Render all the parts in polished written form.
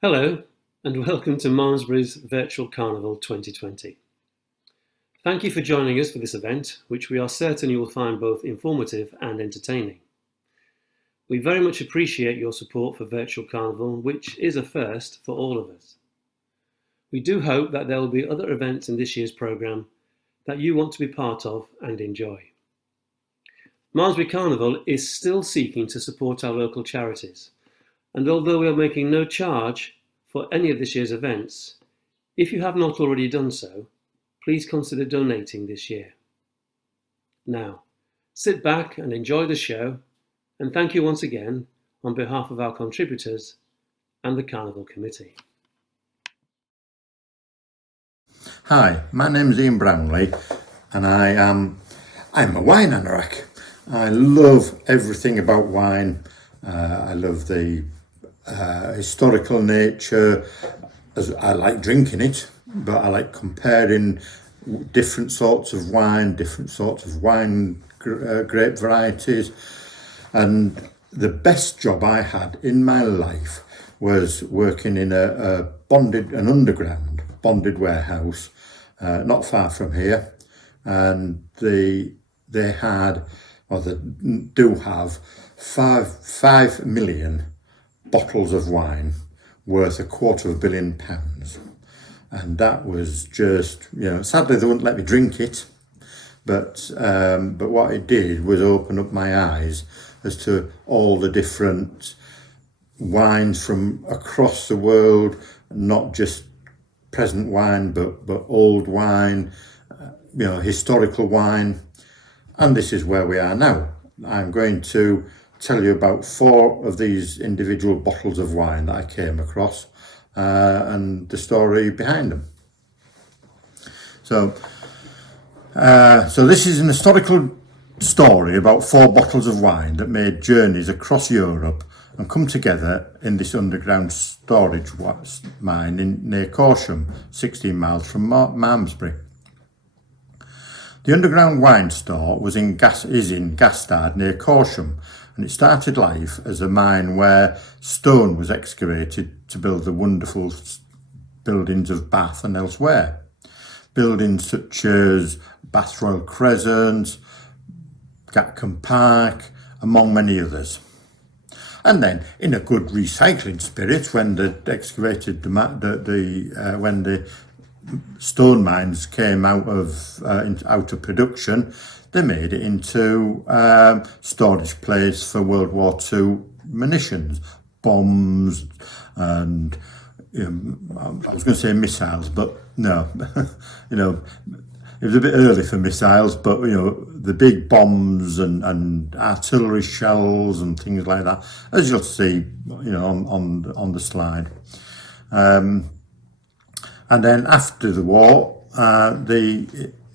Hello, and welcome to Malmesbury's Virtual Carnival 2020. Thank you for joining us for this event, which we are certain you will find both informative and entertaining. We very much appreciate your support for Virtual Carnival, which is a first for all of us. We do hope that there will be other events in this year's programme that you want to be part of and enjoy. Malmesbury Carnival is still seeking to support our local charities, and although we are making no charge for any of this year's events, if you have not already done so, please consider donating this year. Now, sit back and enjoy the show, and thank you once again on behalf of our contributors and the Carnival Committee. Hi, my name's Ian Brownlie, and I'm a wine anorak. I love everything about wine. I love the historical nature. I like drinking it, but I like comparing different sorts of wine, grape varieties. And the best job I had in my life was working in an underground bonded warehouse, not far from here, and they do have 5 million bottles of wine worth £250 million. And that was just, sadly they wouldn't let me drink it, but what it did was open up my eyes as to all the different wines from across the world, not just present wine, but old wine, historical wine. And this is where we are now. I'm going to tell you about 4 of these individual bottles of wine that I came across and the story behind them. So this is an historical story about 4 bottles of wine that made journeys across Europe and come together in this underground storage mine near Corsham, 16 miles from Malmesbury. The underground wine store is in Gastard near Corsham, and it started life as a mine where stone was excavated to build the wonderful buildings of Bath and elsewhere. Buildings such as Bath Royal Crescent, Gatcombe Park, among many others. And then, in a good recycling spirit, when they excavated when the stone mines came out of production, they made it into storage place for World War II munitions, bombs, and I was going to say missiles, but no, it was a bit early for missiles, but the big bombs and artillery shells and things like that, as you'll see, on the slide. And then after the war,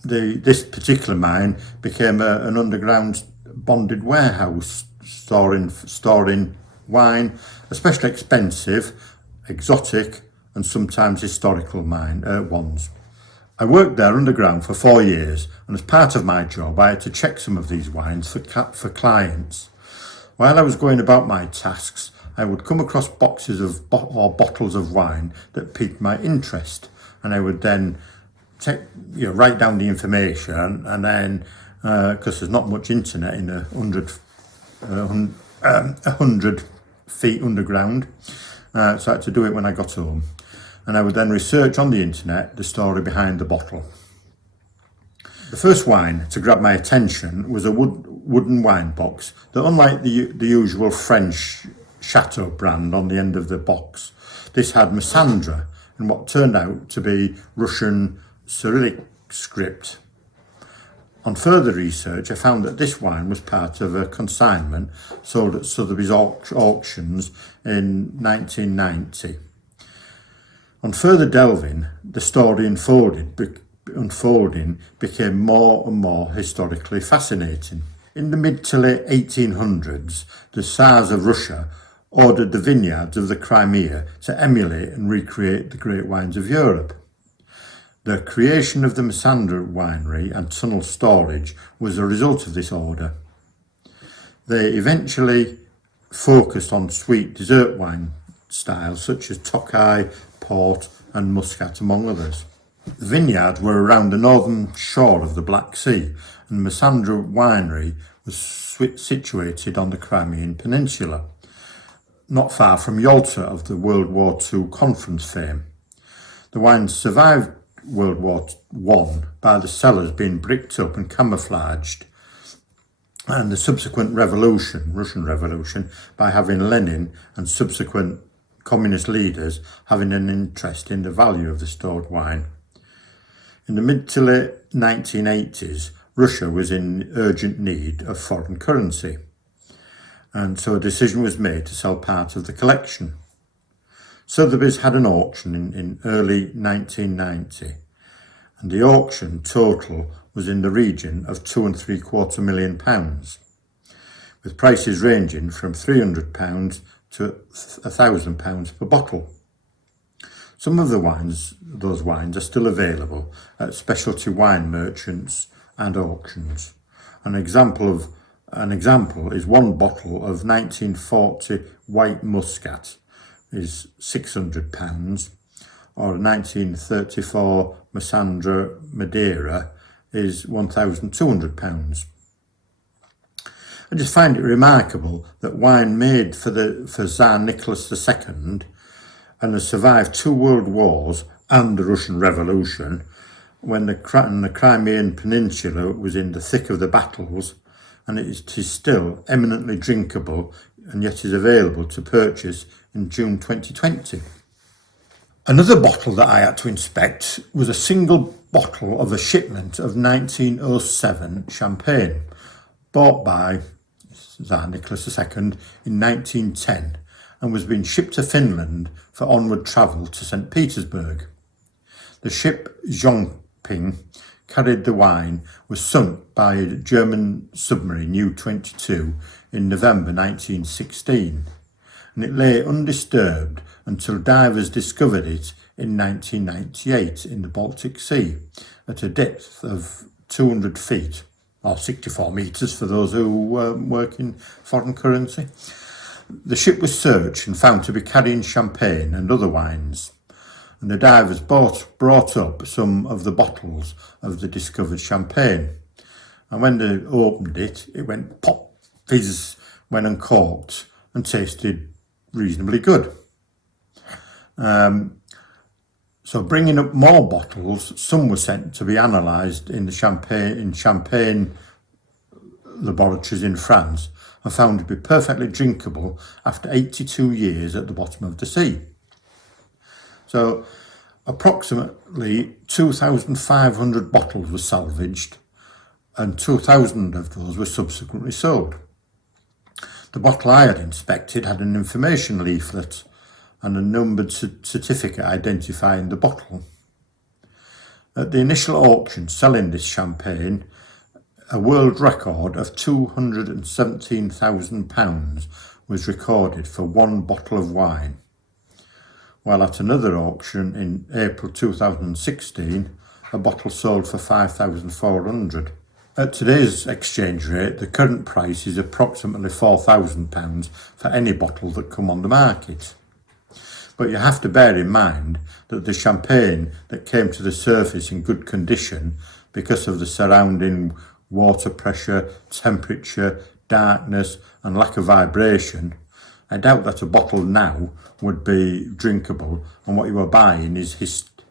this particular mine became an underground bonded warehouse storing wine, especially expensive, exotic, and sometimes historical ones. I worked there underground for 4 years, and as part of my job, I had to check some of these wines for clients. While I was going about my tasks, I would come across boxes or bottles of wine that piqued my interest, and I would then write down the information, and then because there's not much internet in 100 feet underground, so I had to do it when I got home, and I would then research on the internet the story behind the bottle. The first wine to grab my attention was a wooden wine box that, unlike the usual French Chateau brand on the end of the box, this had Massandra and what turned out to be Russian Cyrillic script. On further research, I found that this wine was part of a consignment sold at Sotheby's auctions in 1990. On further delving, the story unfolding became more and more historically fascinating. In the mid to late 1800s, the Tsars of Russia ordered the vineyards of the Crimea to emulate and recreate the great wines of Europe. The creation of the Massandra winery and tunnel storage was a result of this order. They eventually focused on sweet dessert wine styles such as Tokay, Port and Muscat, among others. The vineyards were around the northern shore of the Black Sea, and Masandra Winery was situated on the Crimean Peninsula, not far from Yalta of the World War II conference fame. The wines survived World War I by the cellars being bricked up and camouflaged, and the subsequent revolution, Russian Revolution, by having Lenin and subsequent communist leaders having an interest in the value of the stored wine. In the mid to late 1980s, Russia was in urgent need of foreign currency, and so a decision was made to sell part of the collection. Sotheby's had an auction in early 1990, and the auction total was in the region of £2.75 million, with prices ranging from £300 to £1,000 per bottle. Some of those wines are still available at specialty wine merchants and auctions. An example is one bottle of 1940 White Muscat is £600, or 1934 Masandra Madeira is £1,200. I just find it remarkable that wine made for Tsar Nicholas II and has survived 2 world wars and the Russian Revolution, when the Crimean Peninsula was in the thick of the battles, and it is still eminently drinkable and yet is available to purchase in June 2020. Another bottle that I had to inspect was a single bottle of a shipment of 1907 champagne, bought by Tsar Nicholas II in 1910, and was being shipped to Finland for onward travel to St. Petersburg. The ship Zhongping carried the wine was sunk by a German submarine U-22 in November 1916, and it lay undisturbed until divers discovered it in 1998 in the Baltic Sea at a depth of 200 feet, or 64 metres for those who work in foreign currency. The ship was searched and found to be carrying champagne and other wines, and the divers brought up some of the bottles of the discovered champagne, and when they opened it, it went pop, fizz, when uncorked, and tasted reasonably good. So bringing up more bottles, some were sent to be analysed in champagne laboratories in France, and found to be perfectly drinkable after 82 years at the bottom of the sea. So approximately 2,500 bottles were salvaged, and 2,000 of those were subsequently sold. The bottle I had inspected had an information leaflet and a numbered certificate identifying the bottle. At the initial auction selling this champagne, a world record of £217,000 was recorded for one bottle of wine, while at another auction in April 2016, a bottle sold for £5,400. At today's exchange rate, the current price is approximately £4,000 for any bottle that come on the market. But you have to bear in mind that the champagne that came to the surface in good condition, because of the surrounding water pressure, temperature, darkness and lack of vibration, I doubt that a bottle now would be drinkable, and what you are buying is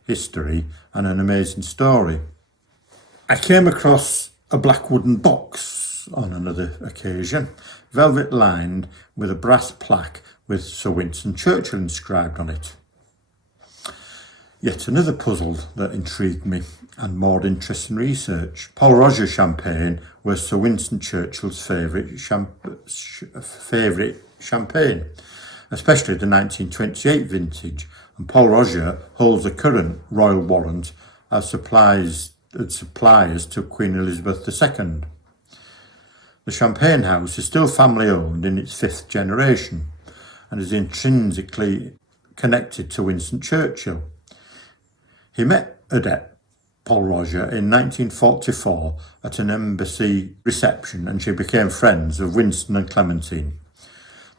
history and an amazing story. I came across a black wooden box on another occasion, velvet lined with a brass plaque with Sir Winston Churchill inscribed on it. Yet another puzzle that intrigued me and more interest in research. Paul Roger champagne was Sir Winston Churchill's favourite champagne, especially the 1928 vintage, and Paul Roger holds a current royal warrant as suppliers to Queen Elizabeth II. The champagne house is still family owned in its 5th generation and is intrinsically connected to Winston Churchill. He met Odette Paul Roger in 1944 at an embassy reception, and she became friends of Winston and Clementine.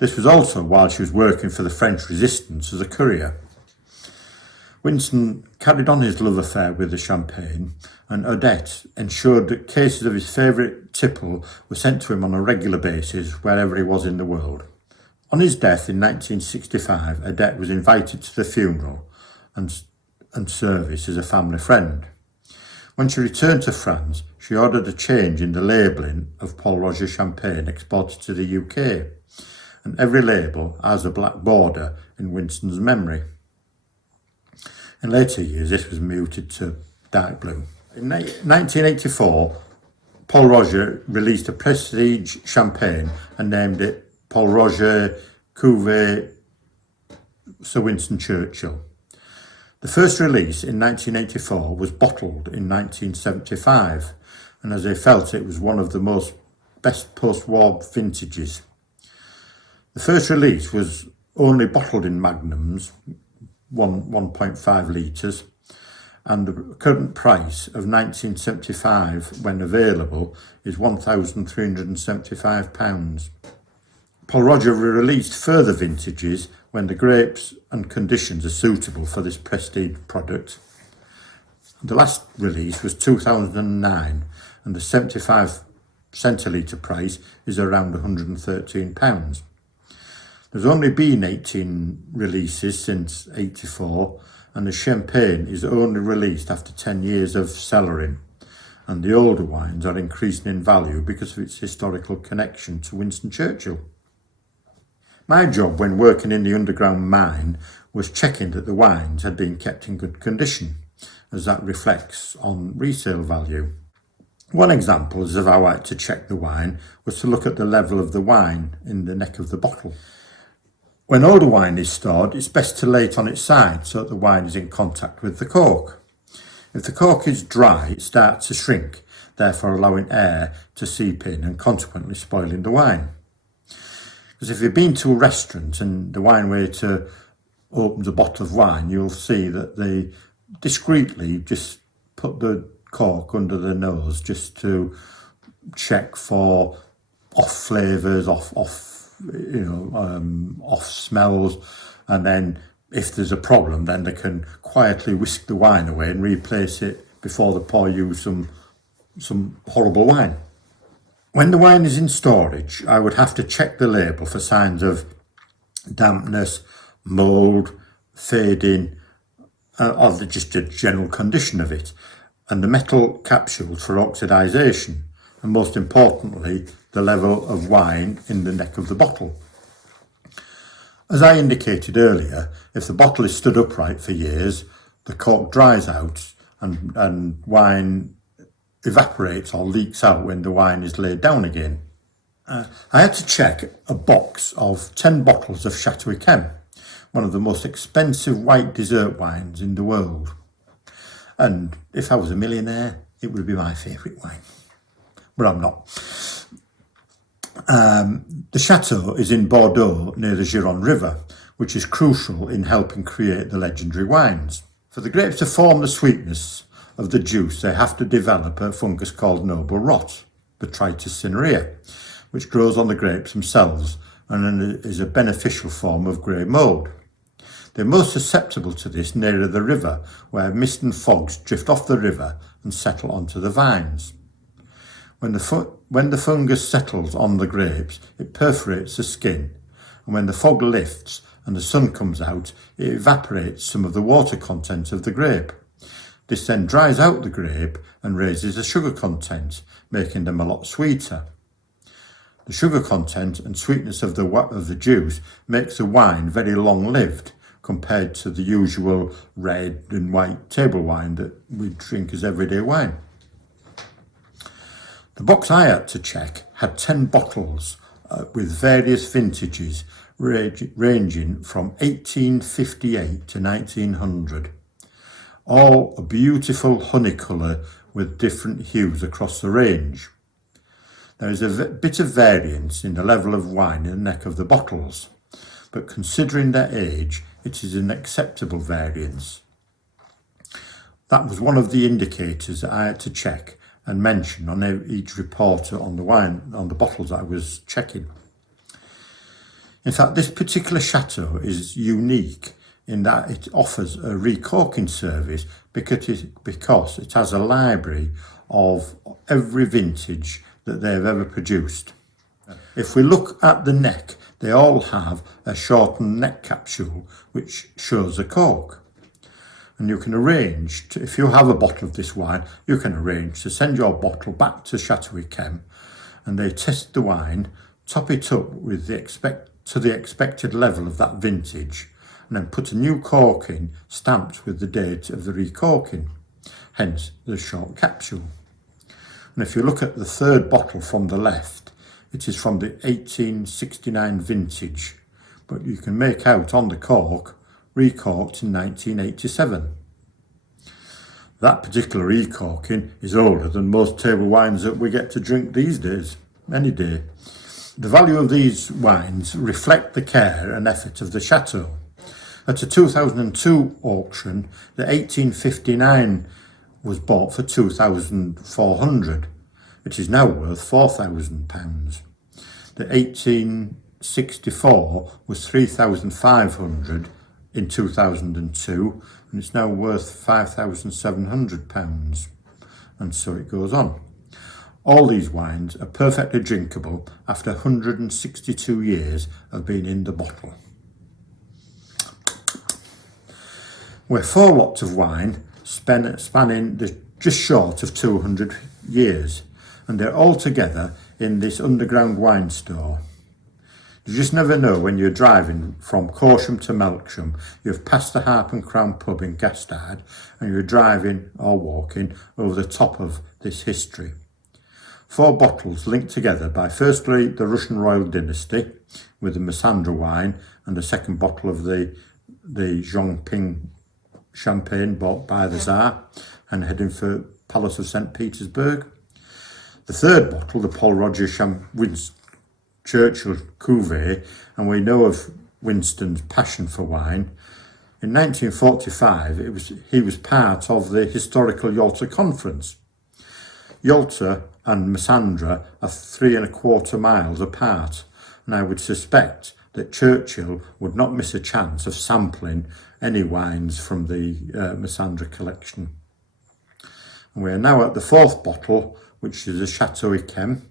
This was also while she was working for the French resistance as a courier. Winston carried on his love affair with the champagne, and Odette ensured that cases of his favourite tipple were sent to him on a regular basis wherever he was in the world. On his death in 1965, Odette was invited to the funeral and service as a family friend. When she returned to France, she ordered a change in the labelling of Paul Roger champagne exported to the UK, and every label has a black border in Winston's memory. In later years, this was muted to dark blue. In 1984, Paul Roger released a prestige champagne and named it Paul Roger Cuvée Sir Winston Churchill. The first release in 1984 was bottled in 1975, and as they felt, it was one of the best post-war vintages. The first release was only bottled in magnums, 1.5 litres, and the current price of 1975 when available is £1,375. Paul Roger released further vintages when the grapes and conditions are suitable for this prestige product. The last release was 2009, and the 75 centilitre price is around £113. There's only been 18 releases since '84, and the champagne is only released after 10 years of cellaring, and the older wines are increasing in value because of its historical connection to Winston Churchill. My job when working in the underground mine was checking that the wines had been kept in good condition, as that reflects on resale value. One example of how I had to check the wine was to look at the level of the wine in the neck of the bottle. When older wine is stored, it's best to lay it on its side so that the wine is in contact with the cork. If the cork is dry, it starts to shrink, therefore allowing air to seep in and consequently spoiling the wine. Because if you've been to a restaurant and the wine waiter opens a bottle of wine, you'll see that they discreetly just put the cork under the nose just to check for off flavours, off smells, and then if there's a problem, then they can quietly whisk the wine away and replace it before they pour you some horrible wine. When the wine is in storage, I would have to check the label for signs of dampness, mould, fading, or just the general condition of it, and the metal capsules for oxidisation, and most importantly, the level of wine in the neck of the bottle. As I indicated earlier, if the bottle is stood upright for years, the cork dries out and wine evaporates or leaks out when the wine is laid down again. I had to check a box of 10 bottles of Chateau Yquem, one of the most expensive white dessert wines in the world. And if I was a millionaire, it would be my favourite wine. But I'm not. The chateau is in Bordeaux near the Gironde River, which is crucial in helping create the legendary wines. For the grapes to form the sweetness of the juice, they have to develop a fungus called noble rot, the Botrytis cinerea, which grows on the grapes themselves and is a beneficial form of grey mould. They're most susceptible to this nearer the river, where mist and fogs drift off the river and settle onto the vines. When the fungus settles on the grapes, it perforates the skin, and when the fog lifts and the sun comes out, it evaporates some of the water content of the grape. This then dries out the grape and raises the sugar content, making them a lot sweeter. The sugar content and sweetness of the juice makes the wine very long-lived compared to the usual red and white table wine that we drink as everyday wine. The box I had to check had 10 bottles with various vintages ranging from 1858 to 1900. All a beautiful honey colour with different hues across the range. There is a bit of variance in the level of wine in the neck of the bottles, but considering their age, it is an acceptable variance. That was one of the indicators that I had to check and mention on each reporter on the bottles I was checking. In fact, this particular chateau is unique in that it offers a recorking service because it has a library of every vintage that they've ever produced. If we look at the neck, they all have a shortened neck capsule which shows the cork. And you can arrange, if you have a bottle of this wine, you can arrange to send your bottle back to Chateau Yquem and they test the wine, top it up with to the expected level of that vintage, and then put a new cork in stamped with the date of the recorking, hence the short capsule. And if you look at the third bottle from the left, it is from the 1869 vintage, but you can make out on the cork, recorked in 1987. That particular recorking is older than most table wines that we get to drink these days, any day. The value of these wines reflect the care and effort of the chateau. At a 2002 auction, the 1859 was bought for £2,400. It is now worth £4,000. The 1864 was £3,500 in 2002, and it's now worth £5,700, and so it goes on. All these wines are perfectly drinkable after 162 years of being in the bottle. We're 4 lots of wine spanning just short of 200 years, and they're all together in this underground wine store. You just never know when you're driving from Corsham to Melksham, you've passed the Harp and Crown pub in Gastard, and you're driving or walking over the top of this history. 4 bottles linked together by firstly the Russian royal dynasty with the Massandra wine and a second bottle of the Zhongping champagne bought by the Tsar and heading for Palace of St. Petersburg. The third bottle, the Paul Roger Churchill Cuvée, and we know of Winston's passion for wine. In 1945, he was part of the historical Yalta Conference. Yalta and Massandra are 3¼ miles apart, and I would suspect that Churchill would not miss a chance of sampling any wines from the Massandra collection. And we are now at the 4th bottle, which is a Chateau Yquem.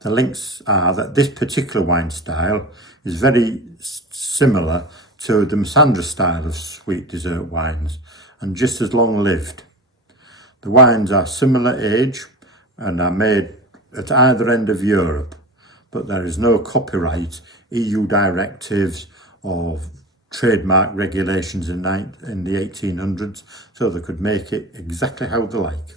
The links are that this particular wine style is very similar to the Massandra style of sweet dessert wines and just as long lived. The wines are similar age and are made at either end of Europe, but there is no copyright, EU directives or trademark regulations in the 1800s, so they could make it exactly how they like.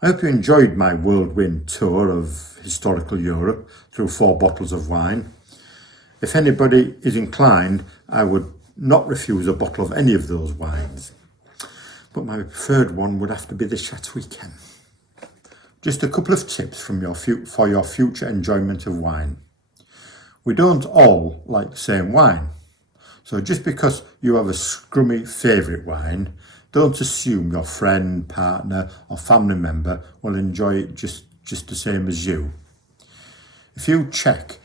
I hope you enjoyed my whirlwind tour of historical Europe through 4 bottles of wine. If anybody is inclined, I would not refuse a bottle of any of those wines, but my preferred one would have to be the Chateau Yquem. Just a couple of tips for your future enjoyment of wine. We don't all like the same wine, so just because you have a scrummy favourite wine, don't assume your friend, partner or family member will enjoy it just the same as you. If you check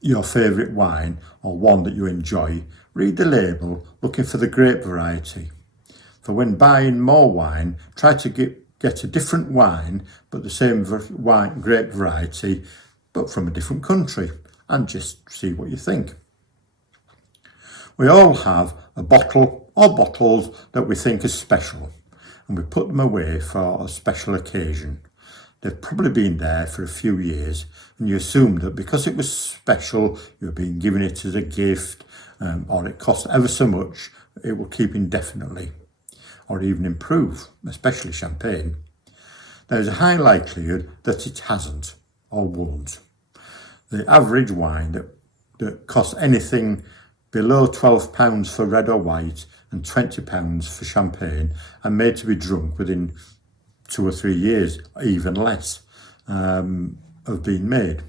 your favourite wine or one that you enjoy, read the label looking for the grape variety. For when buying more wine, try to get a different wine but the same grape variety but from a different country, and just see what you think. We all have a bottle or bottles that we think are special, and we put them away for a special occasion. They've probably been there for a few years, and you assume that because it was special, you've been given it as a gift, or it cost ever so much, it will keep indefinitely, or even improve, especially champagne. There is a high likelihood that it hasn't, or won't. The average wine that costs anything below £12 for red or white and £20 for champagne are made to be drunk within 2 or 3 years, even less, of being made.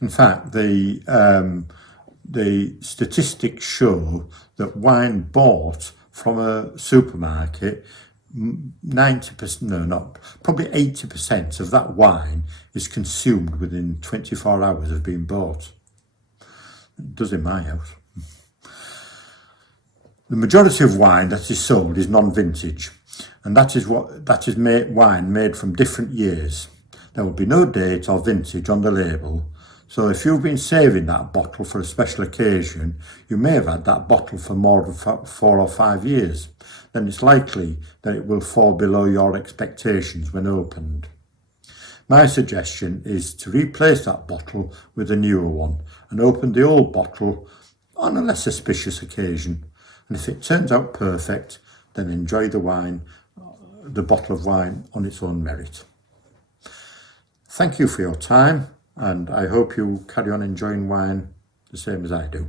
In fact, the statistics show that wine bought from a supermarket 90%, no, not, probably 80% of that wine is consumed within 24 hours of being bought. It does in my house. The majority of wine that is sold is non-vintage, and that is wine made from different years. There will be no date or vintage on the label, so if you've been saving that bottle for a special occasion, you may have had that bottle for more than 4 or 5 years. Then it's likely that it will fall below your expectations when opened. My suggestion is to replace that bottle with a newer one and open the old bottle on a less auspicious occasion. And if it turns out perfect, then enjoy the bottle of wine on its own merit. Thank you for your time, and I hope you carry on enjoying wine the same as I do.